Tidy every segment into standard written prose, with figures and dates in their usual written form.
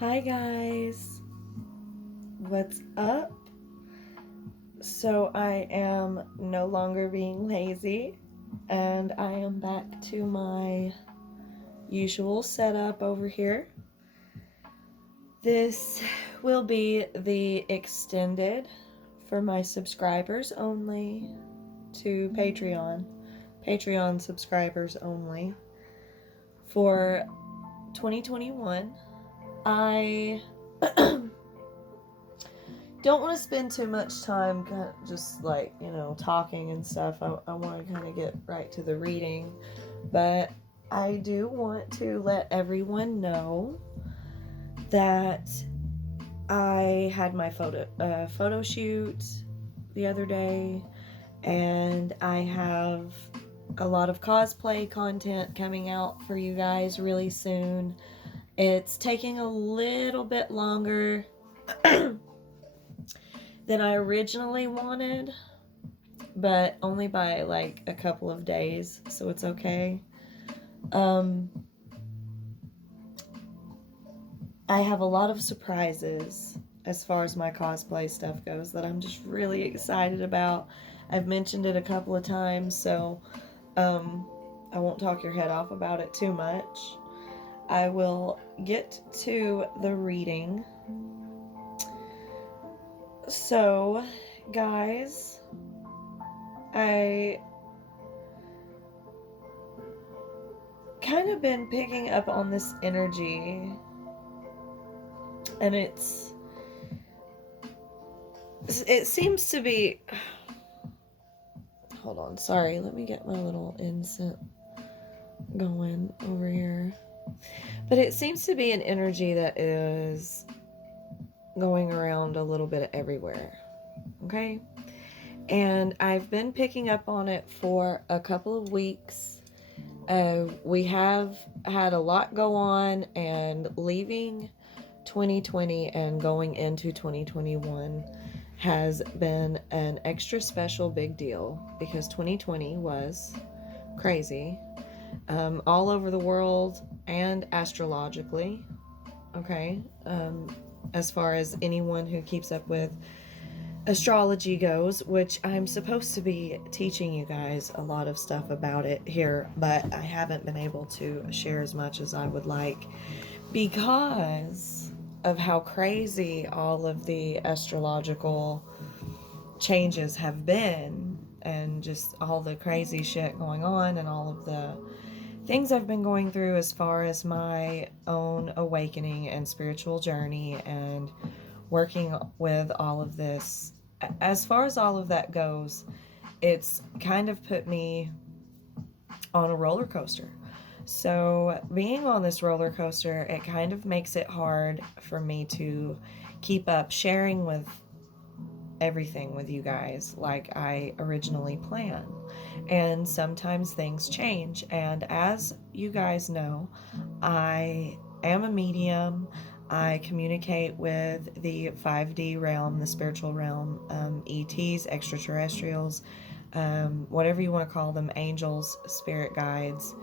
Hi guys, what's up? So I am no longer being lazy and I am back to my usual setup over here. This will be the extended for my subscribers only to Patreon subscribers only for 2021. I don't want to spend too much time just talking and stuff. I want to kind of get right to the reading, but I do want to let everyone know that I had my photo shoot the other day, and I have a lot of cosplay content coming out for you guys really soon. It's taking a little bit longer than I originally wanted, but only by like a couple of days, so it's okay. I have a lot of surprises as far as my cosplay stuff goes that I'm just really excited about. I've mentioned it a couple of times, so I won't talk your head off about it too much. I will get to the reading. So, guys, I kind of been picking up on this energy, and it seems to be, hold on, sorry, let me get my little incense going over here. But it seems to be an energy that is going around a little bit everywhere, okay? And I've been picking up on it for a couple of weeks. We have had a lot go on, and leaving 2020 and going into 2021 has been an extra special big deal because 2020 was crazy, all over the world and astrologically, okay? As far as anyone who keeps up with astrology goes, which I'm supposed to be teaching you guys a lot of stuff about it here, but I haven't been able to share as much as I would like because of how crazy all of the astrological changes have been, and just all the crazy shit going on, and all of the things I've been going through as far as my own awakening and spiritual journey, and working with all of this. As far as all of that goes, it's kind of put me on a roller coaster. So, being on this roller coaster, it kind of makes it hard for me to keep up sharing with everything with you guys like I originally planned. And sometimes things change. And as you guys know, I am a medium. I communicate with the 5D realm, the spiritual realm, ETs, extraterrestrials, whatever you want to call them, angels, spirit guides,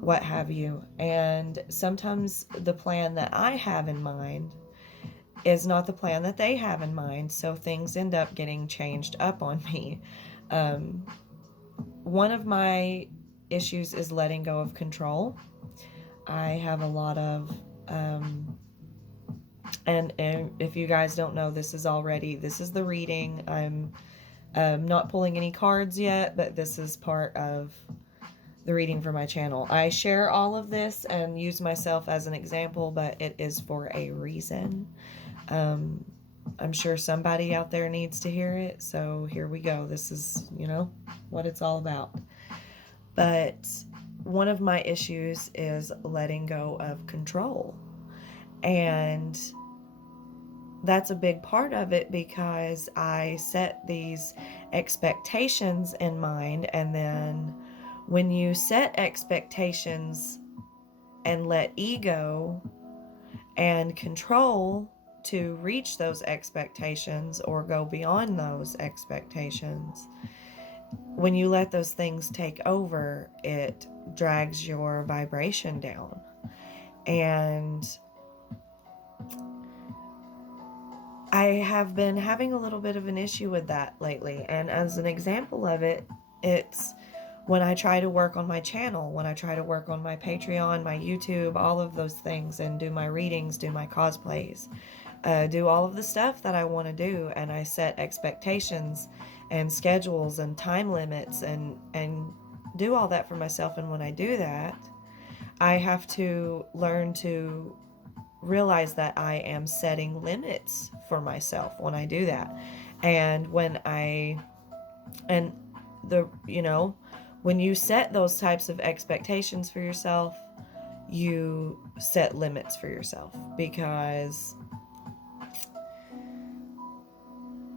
what have you. And sometimes the plan that I have in mind is not the plan that they have in mind, so things end up getting changed up on me. One of my issues is letting go of control. I have a lot of and if you guys don't know, this is the reading. I'm not pulling any cards yet, but this is part of the reading for my channel. I share all of this and use myself as an example, but it is for a reason. I'm sure somebody out there needs to hear it, so here we go. This is, what it's all about. But one of my issues is letting go of control. And that's a big part of it because I set these expectations in mind, and then when you set expectations and let ego and control to reach those expectations or go beyond those expectations, when you let those things take over, it drags your vibration down. And I have been having a little bit of an issue with that lately. And as an example of it, it's when I try to work on my channel, when I try to work on my Patreon, my YouTube, all of those things, and do my readings, do my cosplays, do all of the stuff that I want to do. And I set expectations and schedules and time limits and do all that for myself. And when I do that, I have to learn to realize that I am setting limits for myself when I do that. And and the, when you set those types of expectations for yourself, you set limits for yourself, because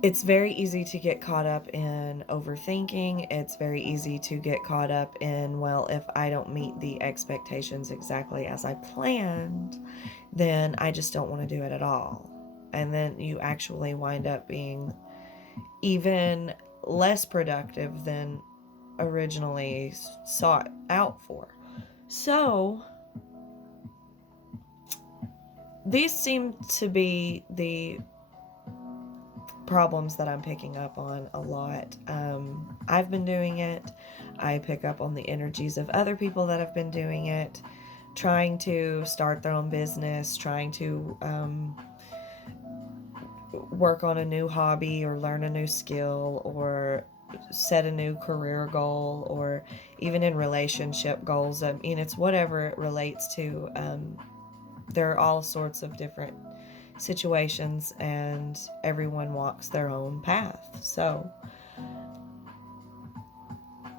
it's very easy to get caught up in overthinking. It's very easy to get caught up in, well, if I don't meet the expectations exactly as I planned, then I just don't want to do it at all. And then you actually wind up being even less productive than originally sought out for. So, these seem to be the problems that I'm picking up on a lot. I've been doing it. I pick up on the energies of other people that have been doing it, trying to start their own business, trying to work on a new hobby or learn a new skill or set a new career goal, or even in relationship goals. I mean, it's whatever it relates to. There are all sorts of different situations, and everyone walks their own path. So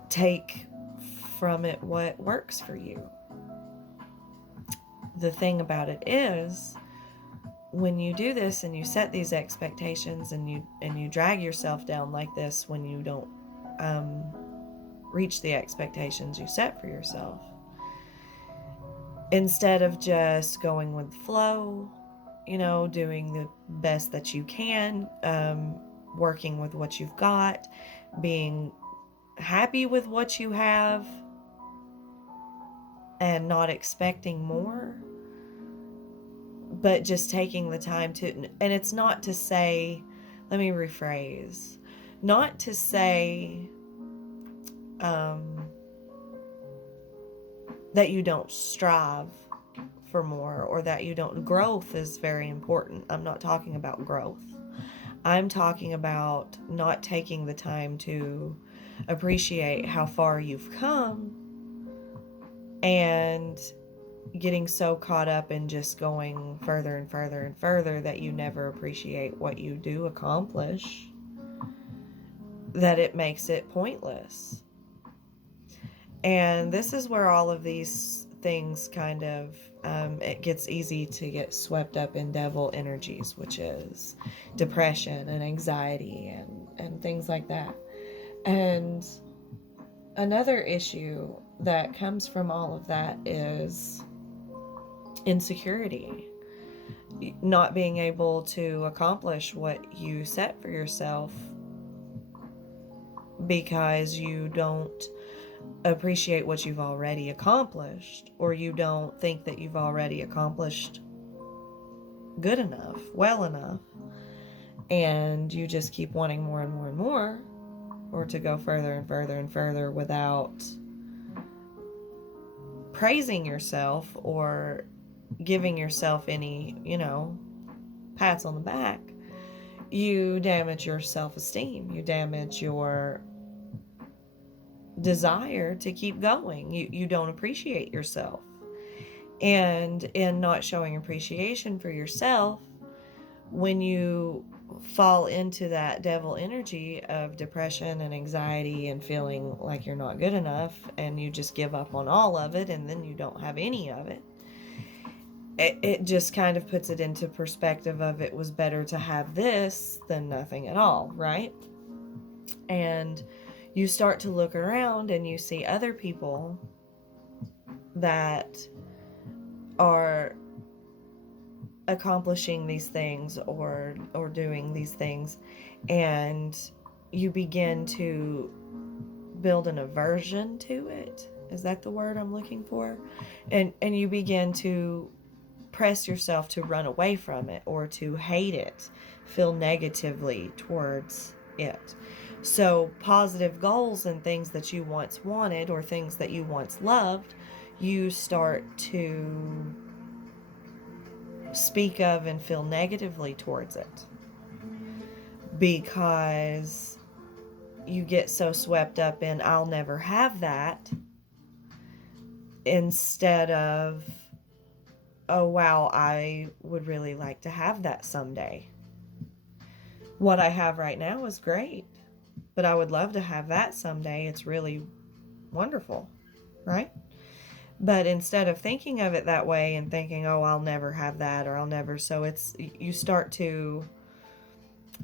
take from it what works for you. The thing about it is, when you do this and you set these expectations and you drag yourself down like this, when you don't reach the expectations you set for yourself, instead of just going with the flow, doing the best that you can, working with what you've got, being happy with what you have, and not expecting more, but just taking the time to, and it's not to say, let me rephrase, not to say that you don't strive for more, or that you don't. Growth is very important. I'm not talking about growth. I'm talking about not taking the time to appreciate how far you've come, and getting so caught up in just going further and further and further that you never appreciate what you do accomplish, that it makes it pointless. And this is where all of these things kind of, it gets easy to get swept up in devil energies, which is depression and anxiety and things like that. And another issue that comes from all of that is insecurity. Not being able to accomplish what you set for yourself because you don't appreciate what you've already accomplished, or you don't think that you've already accomplished good enough, well enough, and you just keep wanting more and more and more, or to go further and further and further without praising yourself or giving yourself any, pats on the back. You damage your self-esteem. You damage your desire to keep going. You don't appreciate yourself. And in not showing appreciation for yourself, when you fall into that devil energy of depression and anxiety and feeling like you're not good enough, and you just give up on all of it, and then you don't have any of it, it just kind of puts it into perspective of, it was better to have this than nothing at all, right? And you start to look around and you see other people that are accomplishing these things or doing these things, and you begin to build an aversion to it. Is that the word I'm looking for? And you begin to press yourself to run away from it or to hate it, feel negatively towards it. So positive goals and things that you once wanted or things that you once loved, you start to speak of and feel negatively towards it because you get so swept up in I'll never have that, instead of, oh wow, I would really like to have that someday. What I have right now is great, but I would love to have that someday. It's really wonderful, right? But instead of thinking of it that way and thinking, oh, I'll never have that or I'll never, so it's, you start to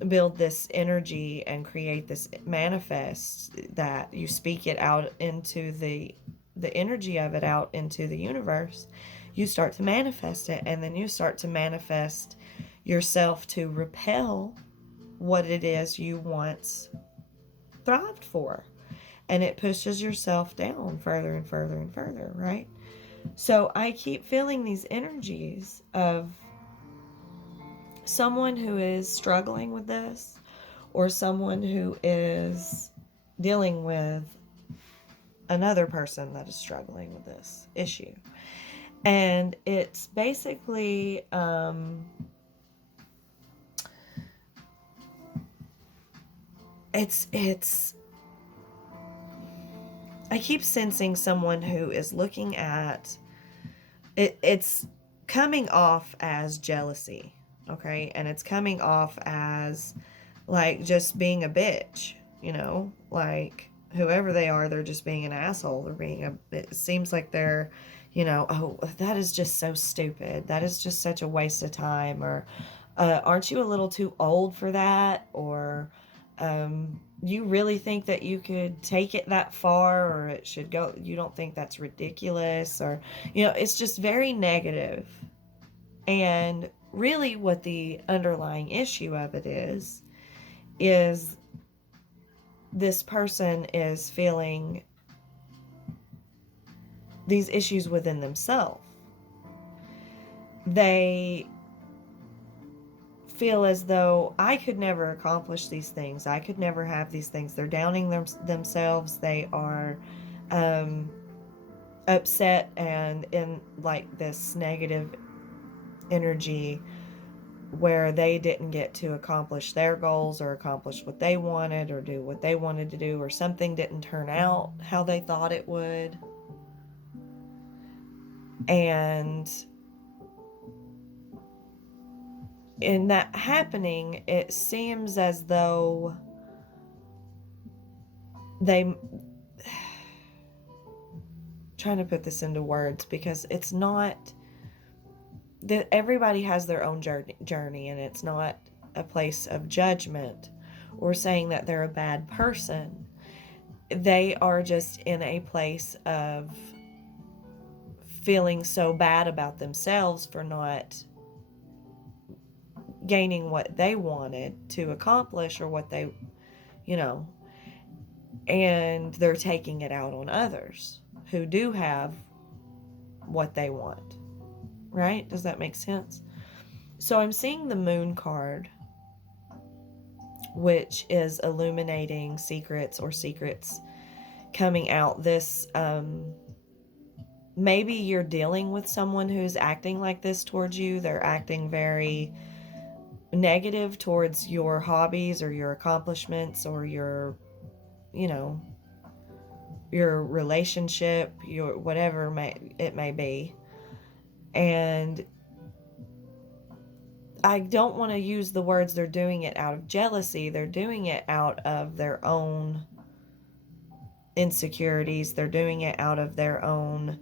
build this energy and create this manifest that you speak it out into the energy of it out into the universe. You start to manifest it, and then you start to manifest yourself to repel what it is you once thrived for, and it pushes yourself down further and further and further, right? So I keep feeling these energies of someone who is struggling with this, or someone who is dealing with another person that is struggling with this issue. And it's basically it's I keep sensing someone who is looking at it. It's coming off as jealousy, okay? And it's coming off as like just being a bitch, like whoever they are, they're just being an asshole. It seems like they're, oh, that is just so stupid. That is just such a waste of time. Or, aren't you a little too old for that? Or, you really think that you could take it that far, or it should go, you don't think that's ridiculous? Or, it's just very negative. And really what the underlying issue of it is this person is feeling these issues within themselves. They feel as though I could never accomplish these things. I could never have these things. They're downing themselves. They are upset and in like this negative energy where they didn't get to accomplish their goals or accomplish what they wanted or do what they wanted to do, or something didn't turn out how they thought it would. And in that happening, it seems as though they, trying to put this into words because it's not that everybody has their own journey, and it's not a place of judgment or saying that they're a bad person. They are just in a place of feeling so bad about themselves for not gaining what they wanted to accomplish, or what they, and they're taking it out on others who do have what they want. Right? Does that make sense? So I'm seeing the Moon card, which is illuminating secrets, or secrets coming out. This, maybe you're dealing with someone who's acting like this towards you. They're acting very negative towards your hobbies or your accomplishments or your, your relationship, your whatever it may be. And I don't want to use the words they're doing it out of jealousy. They're doing it out of their own insecurities. They're doing it out of their own,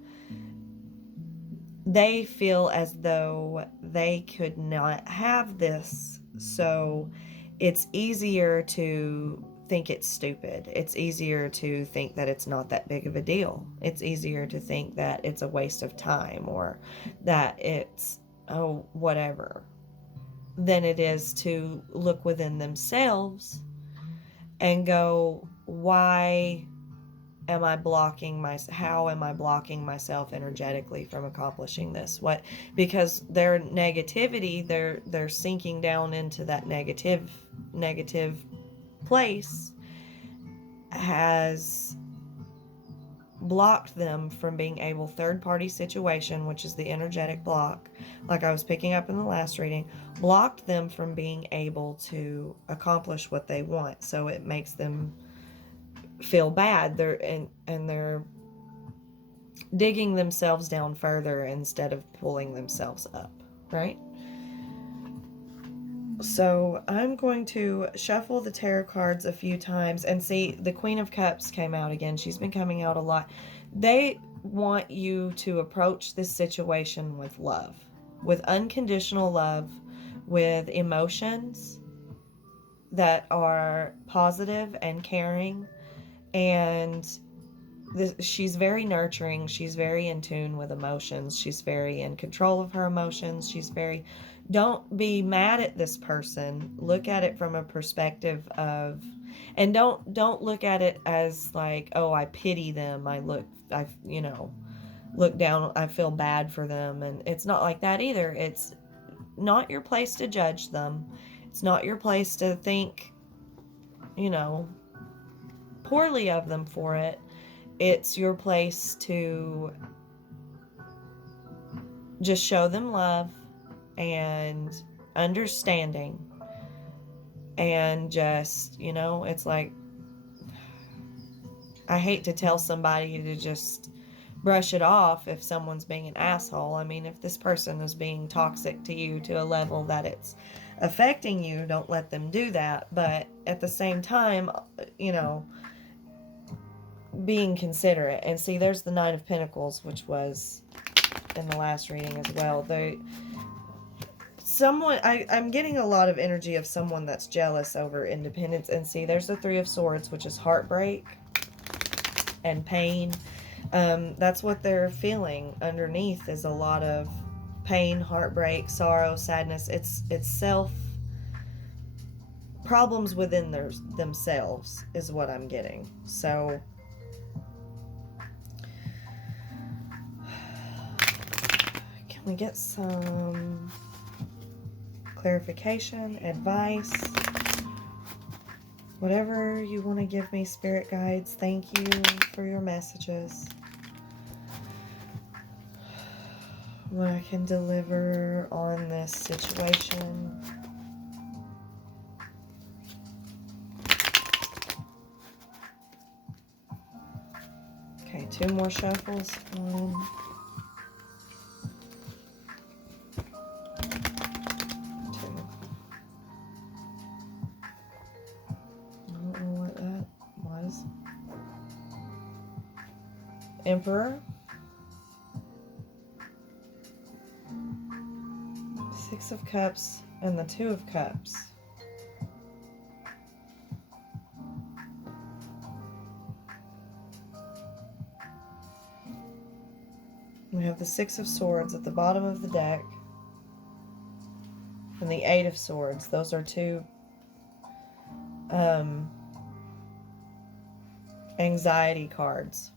they feel as though they could not have this. So it's easier to think it's stupid. It's easier to think that it's not that big of a deal. It's easier to think that it's a waste of time, or that it's, oh, whatever, than it is to look within themselves and go, why how am I blocking myself energetically from accomplishing this? Because their negativity, they're sinking down into that negative place, has blocked them from being able, third party situation, which is the energetic block, like I was picking up in the last reading, blocked them from being able to accomplish what they want. So it makes them feel bad. They're digging themselves down further instead of pulling themselves up, right? So I'm going to shuffle the tarot cards a few times and see. The Queen of Cups came out again. She's been coming out a lot. They want you to approach this situation with love, with unconditional love, with emotions that are positive and caring. And she's very nurturing. She's very in tune with emotions. She's very in control of her emotions. Don't be mad at this person. Look at it from a perspective of, and don't look at it as like, oh, I pity them. Look down. I feel bad for them. And it's not like that either. It's not your place to judge them. It's not your place to think, poorly of them for it. It's your place to just show them love and understanding, and just, it's like, I hate to tell somebody to just brush it off if someone's being an asshole. I mean, if this person is being toxic to you to a level that it's affecting you, don't let them do that. But at the same time, being considerate. And see, there's the Nine of Pentacles, which was in the last reading as well. I'm getting a lot of energy of someone that's jealous over independence. And see, there's the Three of Swords, which is heartbreak and pain. That's what they're feeling underneath, is a lot of pain, heartbreak, sorrow, sadness. It's self problems within themselves is what I'm getting. So can we get some clarification, advice, whatever you want to give me, spirit guides? Thank you for your messages. What I can deliver on this situation. Okay, 2 more shuffles. 1, 2. I don't know what that was. Emperor. 6 of Cups and the 2 of Cups. We have the 6 of Swords at the bottom of the deck and the 8 of Swords. Those are 2 anxiety cards.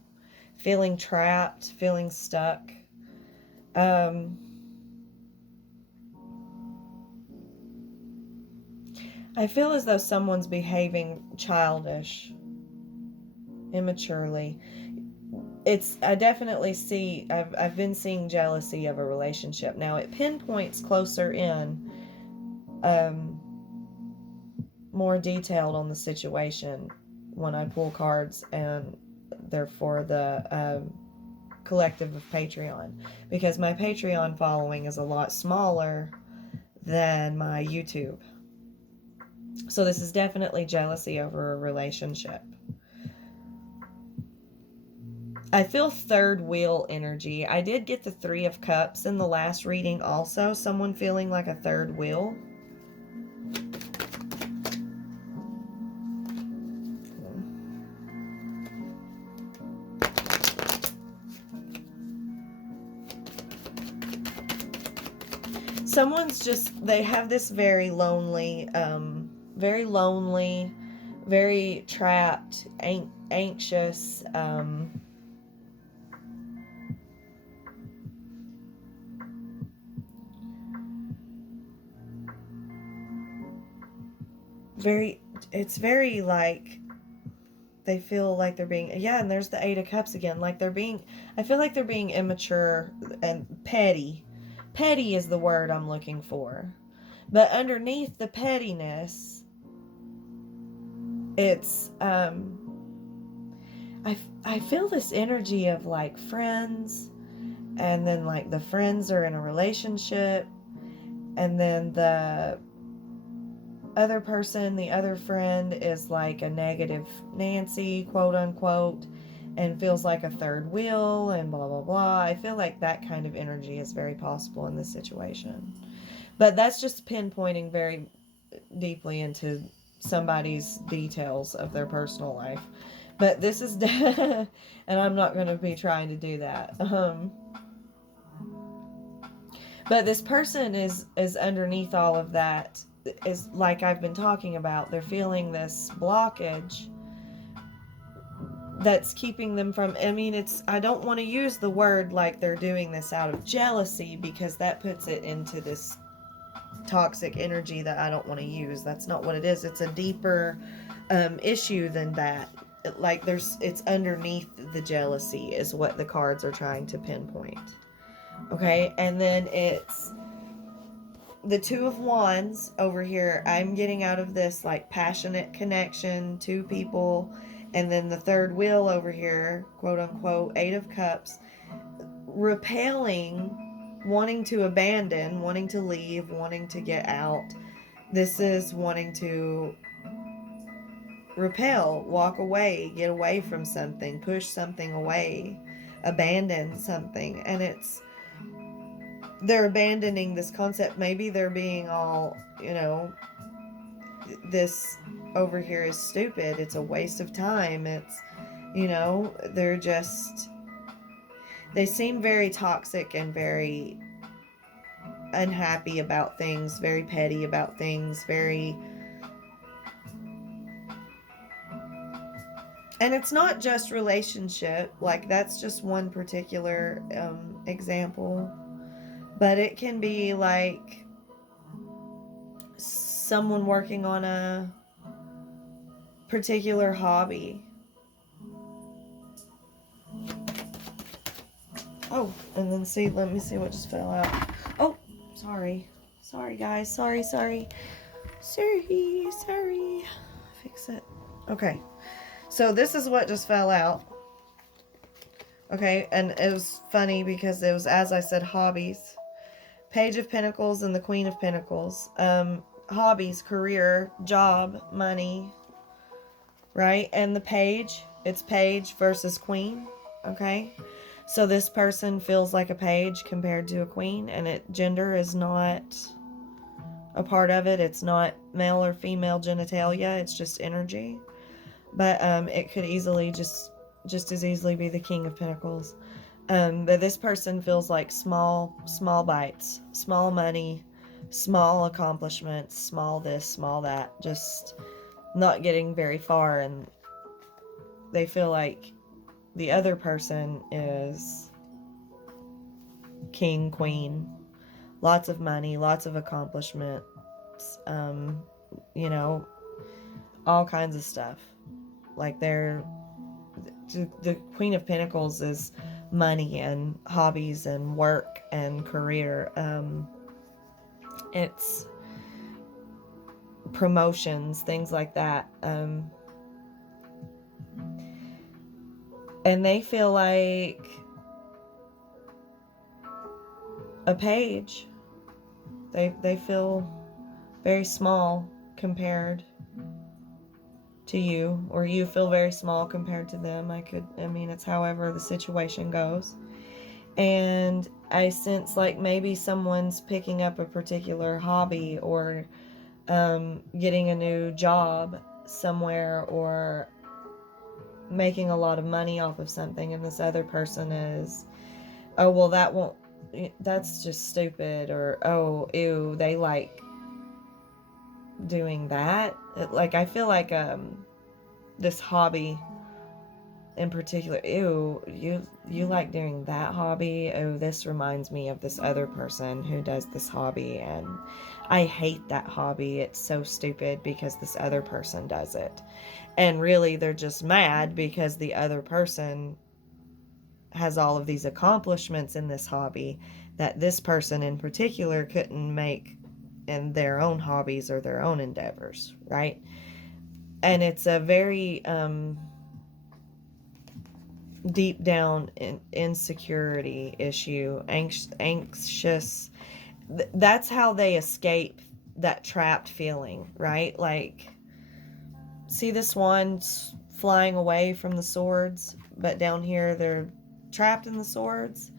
Feeling trapped, feeling stuck. I feel as though someone's behaving childish, immaturely. I definitely see, I've been seeing jealousy of a relationship. Now it pinpoints closer in, more detailed on the situation when I pull cards, and they're for the collective of Patreon, because my Patreon following is a lot smaller than my YouTube. So this is definitely jealousy over a relationship. I feel third wheel energy. I did get the 3 of Cups in the last reading also. Someone feeling like a third wheel. Someone's just, they have this very lonely, very trapped, anxious, it's very like they feel like they're being, yeah, and there's the Eight of Cups again, like I feel like they're being immature and petty. Petty is the word I'm looking for. But underneath the pettiness, it's I feel this energy of like friends, and then like the friends are in a relationship, and then the other person, the other friend, is like a negative Nancy, quote unquote, and feels like a third wheel and blah blah blah. I feel like that kind of energy is very possible in this situation. But that's just pinpointing very deeply into somebody's details of their personal life. But this is and I'm not going to be trying to do that. But this person is underneath all of that, is like I've been talking about. They're feeling this blockage that's keeping them from, I mean, I don't want to use the word like they're doing this out of jealousy, because that puts it into this toxic energy that I don't want to use. That's not what it is. It's a deeper issue than that. It's underneath the jealousy is what the cards are trying to pinpoint. Okay, and then it's the Two of Wands over here. I'm getting out of this like passionate connection, two people, and then the third wheel over here, quote unquote, Eight of Cups, repelling, wanting to abandon, wanting to leave, wanting to get out. This is wanting to repel, walk away, get away from something, push something away, abandon something. And they're abandoning this concept. Maybe they're being all, this over here is stupid. It's a waste of time. They seem very toxic and very unhappy about things, very petty about things, and it's not just relationship, like that's just one particular example, but it can be like someone working on a particular hobby. Oh, and then let me see what just fell out. Oh, sorry guys, sorry. Fix it. Okay, so this is what just fell out. Okay, and it was funny because it was, as I said, hobbies. Page of Pentacles and the Queen of Pentacles. Hobbies, career, job, money, right? And the page, it's page versus queen, okay? So this person feels like a page compared to a queen, and gender is not a part of it. It's not male or female genitalia, it's just energy. But it could easily just as easily be the King of Pentacles. But this person feels like small bites, small money, small accomplishments, small this, small that, just not getting very far. And they feel like the other person is king, queen, lots of money, lots of accomplishments, all kinds of stuff. Like the Queen of Pentacles is money and hobbies and work and career. It's promotions, things like that. And they feel like a page. They feel very small compared to you, or you feel very small compared to them. It's however the situation goes. And I sense like maybe someone's picking up a particular hobby, or getting a new job somewhere, or making a lot of money off of something, and this other person is, oh well, that's just stupid, or oh ew, they like doing that. I feel like this hobby in particular. Ew, you like doing that hobby? Oh, this reminds me of this other person who does this hobby, and I hate that hobby. It's so stupid because this other person does it. And really, they're just mad because the other person has all of these accomplishments in this hobby that this person in particular couldn't make in their own hobbies or their own endeavors, right? And it's a very deep down insecurity issue, anxious. That's how they escape that trapped feeling, right? Like, see this one flying away from the swords, but down here they're trapped in the swords.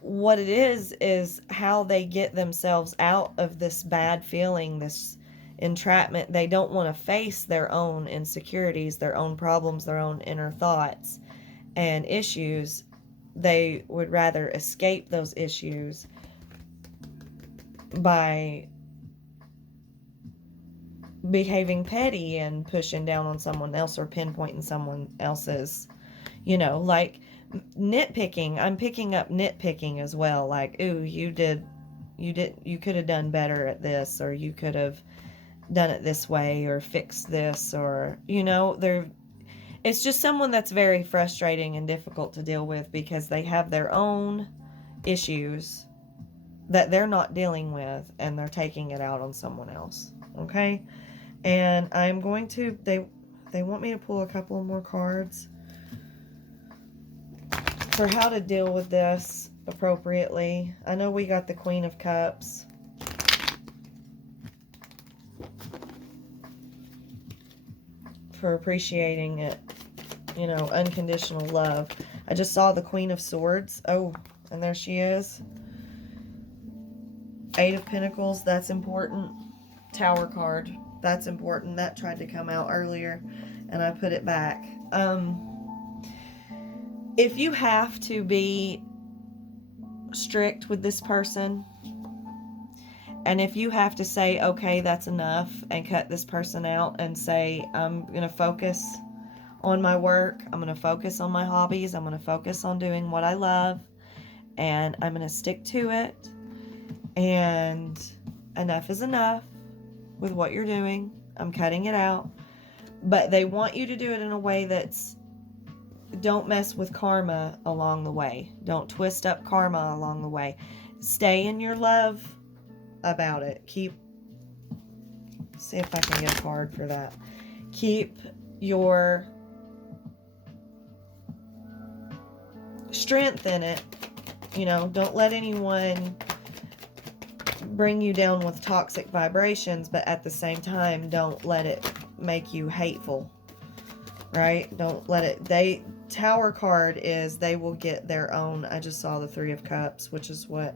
What it is how they get themselves out of this bad feeling, this entrapment. They don't want to face their own insecurities, their own problems, their own inner thoughts and issues. They would rather escape those issues by behaving petty and pushing down on someone else or pinpointing someone else's, like nitpicking. I'm picking up nitpicking as well. Like, ooh, you could have done better at this, or you could have done it this way, or fixed this, or, it's just someone that's very frustrating and difficult to deal with because they have their own issues that they're not dealing with and they're taking it out on someone else. Okay? And I'm going to, they want me to pull a couple more cards for how to deal with this appropriately. I know we got the Queen of Cups. For appreciating it, unconditional love. I just saw the Queen of Swords. Oh, and there she is. Eight of Pentacles, that's important. Tower card, that's important. That tried to come out earlier and I put it back. If you have to be strict with this person, and if you have to say, okay, that's enough, and cut this person out and say, I'm going to focus on my work, I'm going to focus on my hobbies, I'm going to focus on doing what I love, and I'm going to stick to it, and enough is enough with what you're doing, I'm cutting it out. But they want you to do it in a way that's, don't mess with karma along the way. Don't twist up karma along the way. Stay in your love about it. See if I can get a card for that. Keep your strength in it. Don't let anyone bring you down with toxic vibrations, but at the same time, don't let it make you hateful. Right? Don't let it. Tower card is they will get their own. I just saw the Three of Cups, which is what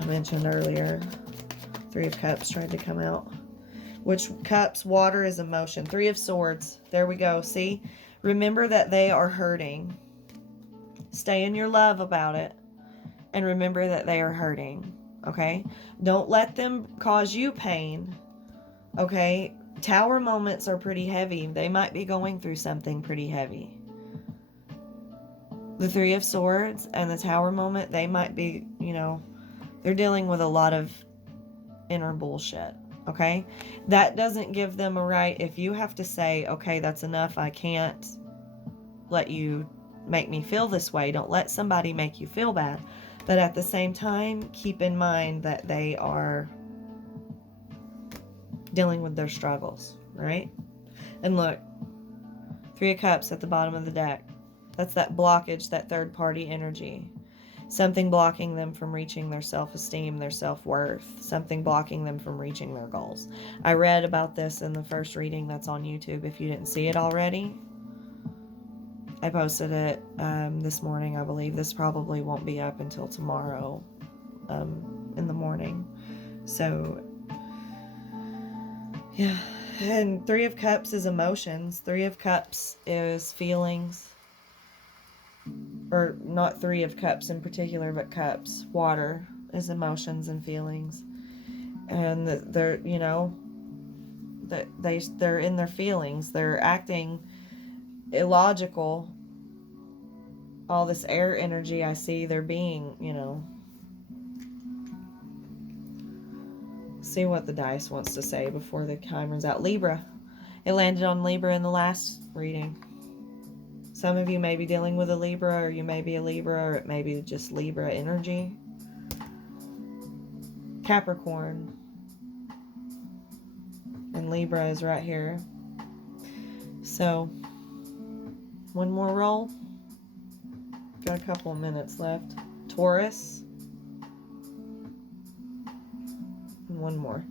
I mentioned earlier. Three of Cups tried to come out. Which cups? Water is emotion. Three of Swords. There we go. See? Remember that they are hurting. Stay in your love about it. And remember that they are hurting. Okay? Don't let them cause you pain. Okay? Tower moments are pretty heavy. They might be going through something pretty heavy. The Three of Swords and the Tower moment, they might be, they're dealing with a lot of inner bullshit. Okay? That doesn't give them a right. If you have to say, okay, that's enough, I can't let you make me feel this way. Don't let somebody make you feel bad. But at the same time, keep in mind that they are dealing with their struggles, right? And look, Three of Cups at the bottom of the deck. That's that blockage, that third party energy. Something blocking them from reaching their self-esteem, their self-worth. Something blocking them from reaching their goals. I read about this in the first reading that's on YouTube. If you didn't see it already, I posted it this morning, I believe. This probably won't be up until tomorrow in the morning. So, yeah. And Three of Cups is emotions. Three of Cups is feelings. Or not Three of Cups in particular, but cups. Water is emotions and feelings. And they're, they're in their feelings. They're acting illogical. All this air energy I see, they're being, see what the dice wants to say before the time runs out. Libra. It landed on Libra in the last reading. Some of you may be dealing with a Libra, or you may be a Libra, or it may be just Libra energy. Capricorn. And Libra is right here. So, one more roll. Got a couple of minutes left. Taurus. And one more.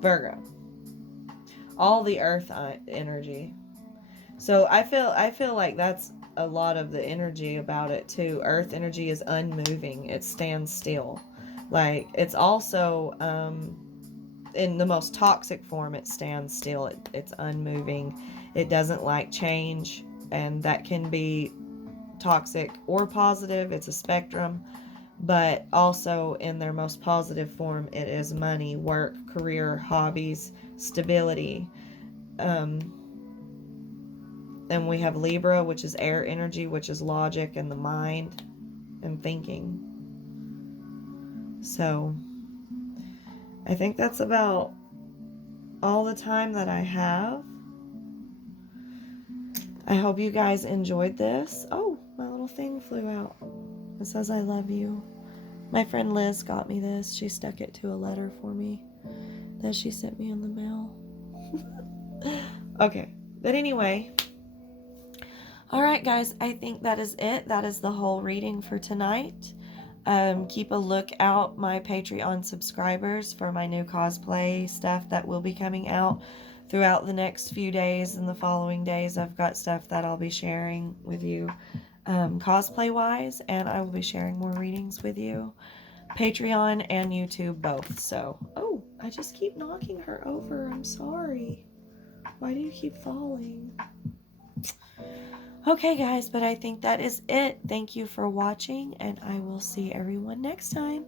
Virgo. All the earth energy. So I feel like that's a lot of the energy about it too. Earth energy is unmoving. It stands still. Like, it's also in the most toxic form, it stands still. It's unmoving. It doesn't like change, and that can be toxic or positive. It's a spectrum. But also in their most positive form, it is money, work, career, hobbies, stability. And we have Libra, which is air energy, which is logic and the mind and thinking. So I think that's about all the time that I have. I hope you guys enjoyed this. Oh, my little thing flew out. It says I love you. My friend Liz got me this. She stuck it to a letter for me that she sent me in the mail. Okay, but anyway. Alright guys, I think that is it. That is the whole reading for tonight. Keep a look out, my Patreon subscribers, for my new cosplay stuff that will be coming out throughout the next few days and the following days. I've got stuff that I'll be sharing with you cosplay wise, and I will be sharing more readings with you, Patreon and YouTube both. So, oh, I just keep knocking her over. I'm sorry. Why do you keep falling? Okay, guys, but I think that is it. Thank you for watching, and I will see everyone next time.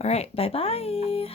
All right, bye-bye.